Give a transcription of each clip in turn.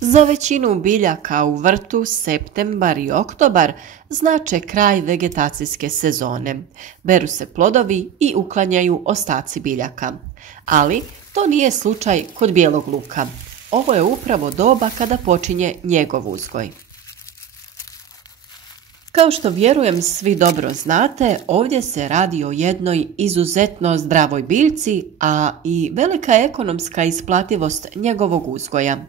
Za većinu biljaka u vrtu septembar i oktobar znače kraj vegetacijske sezone. Beru se plodovi i uklanjaju ostaci biljaka. Ali to nije slučaj kod bijelog luka. Ovo je upravo doba kada počinje njegov uzgoj. Kao što vjerujem svi dobro znate, ovdje se radi o jednoj izuzetno zdravoj biljci, a i velika je ekonomska isplativost njegovog uzgoja.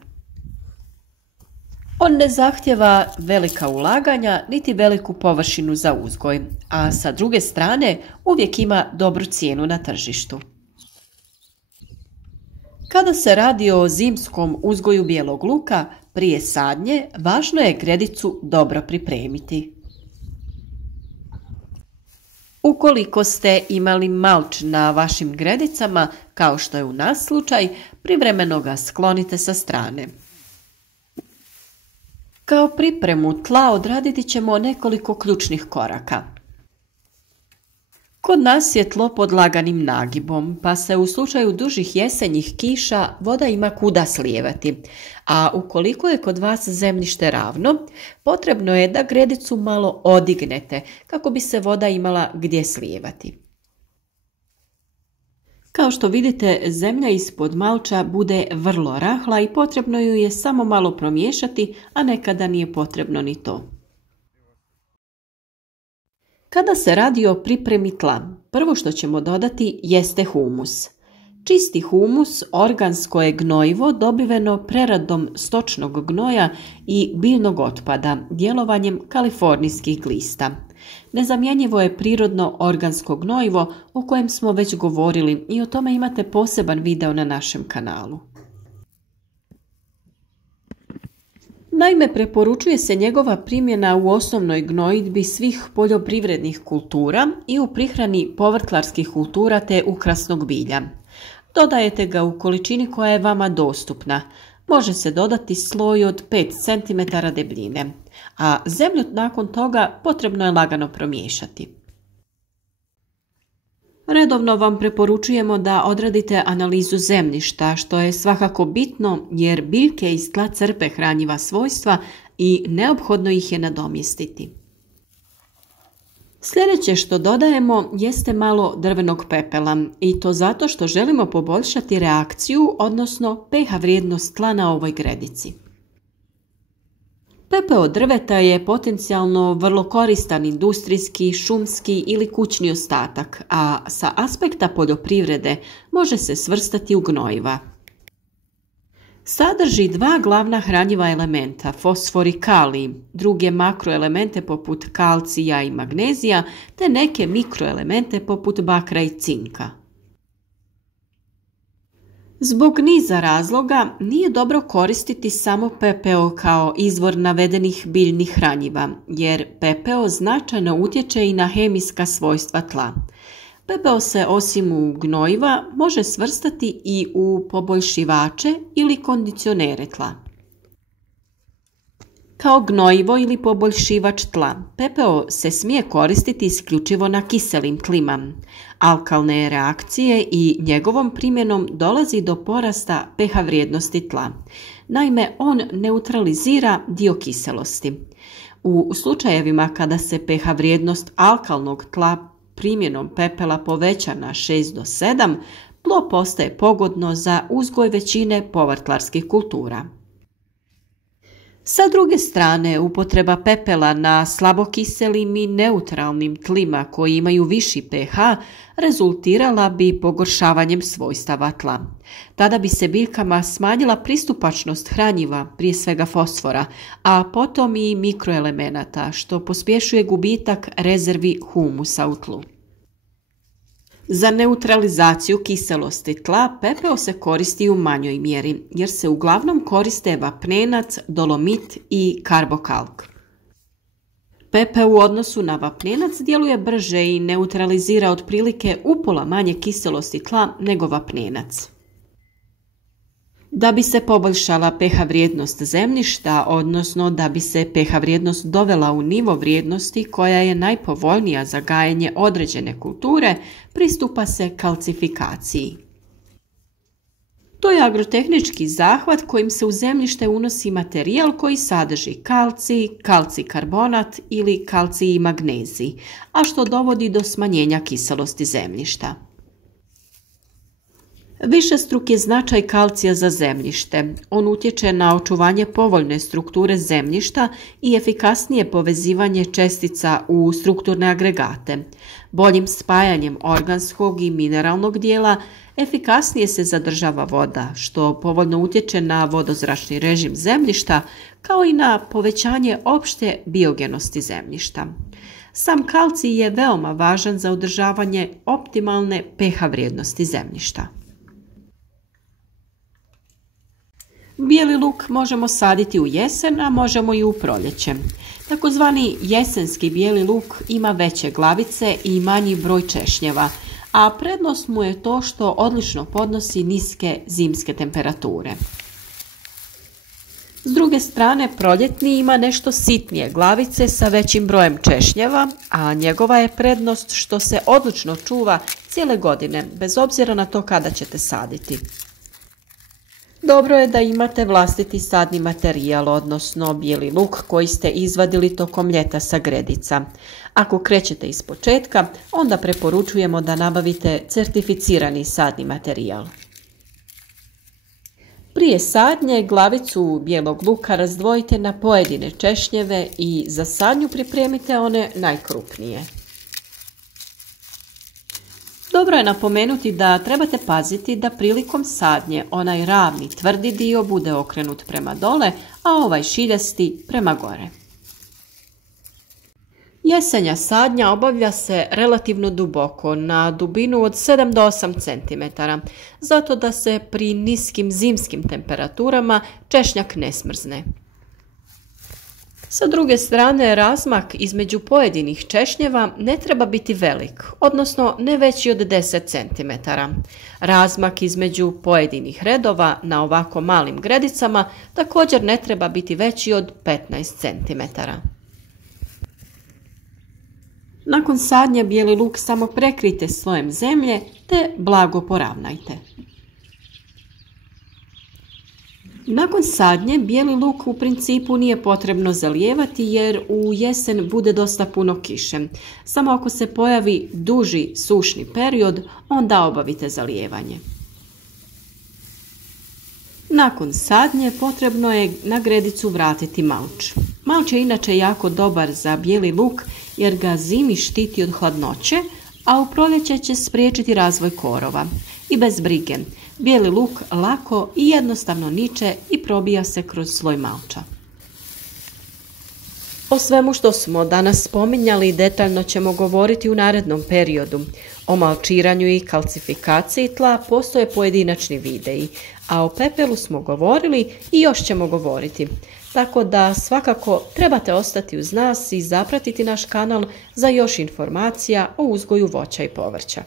On ne zahtjeva velika ulaganja niti veliku površinu za uzgoj, a sa druge strane uvijek ima dobru cijenu na tržištu. Kada se radi o zimskom uzgoju bijelog luka, prije sadnje važno je gredicu dobro pripremiti. Ukoliko ste imali malč na vašim gredicama, kao što je u nas slučaj, privremeno ga sklonite sa strane. Kao pripremu tla odraditi ćemo nekoliko ključnih koraka. Kod nas je tlo pod laganim nagibom, pa se u slučaju dužih jesenjih kiša voda ima kuda slijevati, a ukoliko je kod vas zemljište ravno, potrebno je da gredicu malo odignete kako bi se voda imala gdje slijevati. Kao što vidite, zemlja ispod malča bude vrlo rahla i potrebno ju je samo malo promiješati, a nekada nije potrebno ni to. Kada se radi o pripremi tla, prvo što ćemo dodati jeste humus. Čisti humus organsko je gnojivo dobiveno preradom stočnog gnoja i biljnog otpada, djelovanjem kalifornijskih glista. Nezamjenjivo je prirodno organsko gnojivo o kojem smo već govorili i o tome imate poseban video na našem kanalu. Naime, preporučuje se njegova primjena u osnovnoj gnojidbi svih poljoprivrednih kultura i u prihrani povrtlarskih kultura te ukrasnog bilja. Dodajete ga u količini koja je vama dostupna. Može se dodati sloj od 5 cm debljine, a zemlju nakon toga potrebno je lagano promiješati. Redovno vam preporučujemo da odradite analizu zemljišta, što je svakako bitno jer biljke iz tla crpe hranjiva svojstva i neophodno ih je nadomjestiti. Sljedeće što dodajemo jeste malo drvenog pepela i to zato što želimo poboljšati reakciju, odnosno pH vrijednost tla na ovoj gredici. Pepeo drveta je potencijalno vrlo koristan industrijski, šumski ili kućni ostatak, a sa aspekta poljoprivrede može se svrstati u gnojiva. Sadrži dva glavna hranjiva elementa, fosfor i kalij, druge makroelemente poput kalcija i magnezija, te neke mikroelemente poput bakra i cinka. Zbog niza razloga nije dobro koristiti samo pepeo kao izvor navedenih biljnih hranjiva, jer pepeo značajno utječe i na hemijska svojstva tla. Pepeo se osim u gnojiva može svrstati i u poboljšivače ili kondicionere tla. Kao gnojivo ili poboljšivač tla, pepeo se smije koristiti isključivo na kiselim tlima. Alkalne reakcije i njegovom primjenom dolazi do porasta pH vrijednosti tla. Naime, on neutralizira dio kiselosti. U slučajevima kada se pH vrijednost alkalnog tla primjenom pepela poveća na 6 do 7, tlo postaje pogodno za uzgoj većine povrtlarskih kultura. Sa druge strane, upotreba pepela na slabokiselim i neutralnim tlima koji imaju viši pH rezultirala bi pogoršavanjem svojstava tla. Tada bi se biljkama smanjila pristupačnost hranjiva, prije svega fosfora, a potom i mikroelemenata, što pospješuje gubitak rezervi humusa u tlu. Za neutralizaciju kiselosti tla pepeo se koristi u manjoj mjeri, jer se uglavnom koriste vapnenac, dolomit i karbokalk. Pepeo u odnosu na vapnenac djeluje brže i neutralizira otprilike upola manje kiselosti tla nego vapnenac. Da bi se poboljšala pH vrijednost zemljišta, odnosno da bi se pH vrijednost dovela u nivo vrijednosti koja je najpovoljnija za gajenje određene kulture, pristupa se kalcifikaciji. To je agrotehnički zahvat kojim se u zemljište unosi materijal koji sadrži kalcij, kalcij karbonat ili kalcij i magnezij, a što dovodi do smanjenja kiselosti zemljišta. Višestruk je značaj kalcija za zemljište. On utječe na očuvanje povoljne strukture zemljišta i efikasnije povezivanje čestica u strukturne agregate. Boljim spajanjem organskog i mineralnog dijela efikasnije se zadržava voda, što povoljno utječe na vodozračni režim zemljišta, kao i na povećanje opšte biogenosti zemljišta. Sam kalcij je veoma važan za održavanje optimalne pH vrijednosti zemljišta. Bijeli luk možemo saditi u jesen, a možemo i u proljeće. Takozvani jesenski bijeli luk ima veće glavice i manji broj češnjeva, a prednost mu je to što odlično podnosi niske zimske temperature. S druge strane, proljetni ima nešto sitnije glavice sa većim brojem češnjeva, a njegova je prednost što se odlično čuva cijele godine, bez obzira na to kada ćete saditi. Dobro je da imate vlastiti sadni materijal, odnosno bijeli luk koji ste izvadili tokom ljeta sa gredica. Ako krećete iz početka, onda preporučujemo da nabavite certificirani sadni materijal. Prije sadnje glavicu bijelog luka razdvojite na pojedine češnjeve i za sadnju pripremite one najkrupnije. Dobro je napomenuti da trebate paziti da prilikom sadnje onaj ravni tvrdi dio bude okrenut prema dole, a ovaj šiljasti prema gore. Jesenja sadnja obavlja se relativno duboko, na dubinu od 7 do 8 cm, zato da se pri niskim zimskim temperaturama češnjak ne smrzne. Sa druge strane, razmak između pojedinih češnjeva ne treba biti velik, odnosno ne veći od 10 cm. Razmak između pojedinih redova na ovako malim gredicama također ne treba biti veći od 15 cm. Nakon sadnje bijeli luk samo prekrijte slojem zemlje te blago poravnajte. Nakon sadnje bijeli luk u principu nije potrebno zalijevati jer u jesen bude dosta puno kiše. Samo ako se pojavi duži sušni period, onda obavite zalijevanje. Nakon sadnje potrebno je na gredicu vratiti malč. Malč je inače jako dobar za bijeli luk jer ga zimi štiti od hladnoće, a u proljeće će spriječiti razvoj korova. I bez brige, bijeli luk lako i jednostavno niče i probija se kroz sloj malča. O svemu što smo danas spominjali detaljno ćemo govoriti u narednom periodu. O malčiranju i kalcifikaciji tla postoje pojedinačni videi, a o pepelu smo govorili i još ćemo govoriti. Tako da svakako trebate ostati uz nas i zapratiti naš kanal za još informacija o uzgoju voća i povrća.